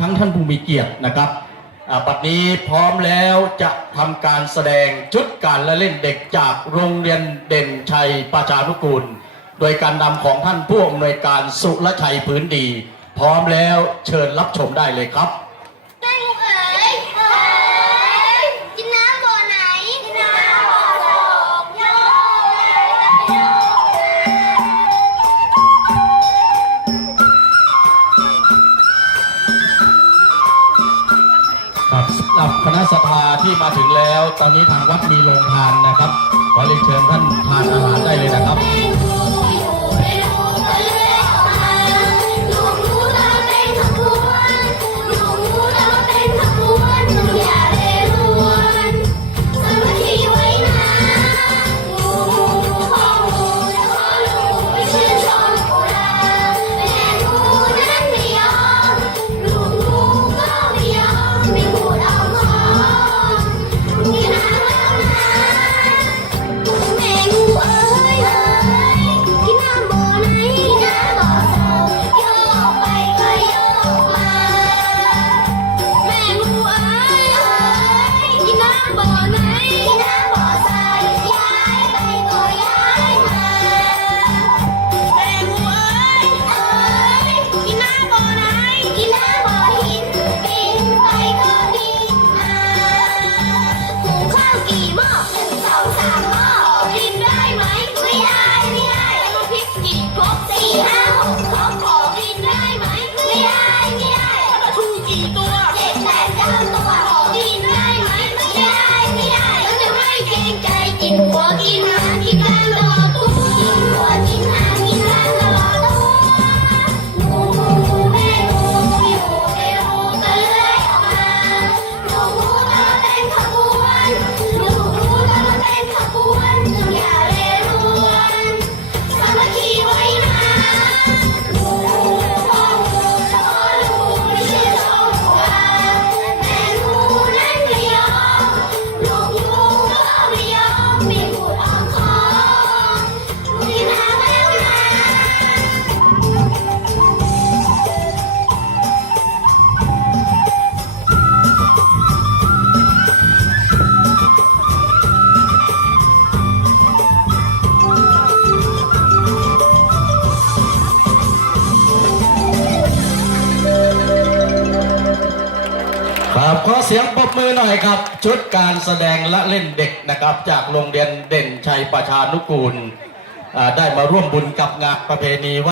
ทั้งท่านผู้มีเกียรตินะครับอ่าบัดนี้พร้อมแล้วจะทำการแสดงชุดการละเล่นเด็กจากโรงเรียนเด่นชัยประชานุกูล โดยการนำของท่านผู้อำนวยการสุรชัยพื้นดี พร้อมแล้วเชิญรับชมได้เลยครับ ณะสภาที่มาถึงแล้ว ตอนนี้ทางวัดมีโรงทานนะครับ ขอเรียนเชิญท่านทานอาหารได้เลย ได้ไหมไม่ได้ ไม่ได้ปลาทูกี่ตัวเจ็ดแปดเก้าตัว ครับขอเสียงปรบมือหน่อยครับ ชุดการแสดงละเล่นเด็กนะครับ จากโรงเรียนเด่นชัยประชานุกูลได้มาร่วมบุญกับงานประเพณี